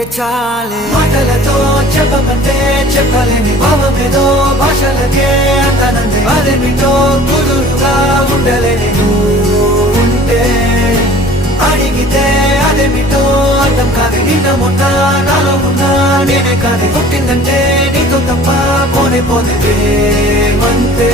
ఉంటే చాలే. మాటలతో చెప్పమంటే చెప్పలేని భావమేదో భాషలకే అంతనందే. అదేమిటో కుదురుగా ఉండలేని నువ్వు ఉంటే, అడిగితే అదేమిటో అర్థం కాదు. నిన్న మొన్న నాలో ఉన్నా నేనే కాదు. పుట్టిందంటే నీతో తప్ప పోనే పోతే మంతే.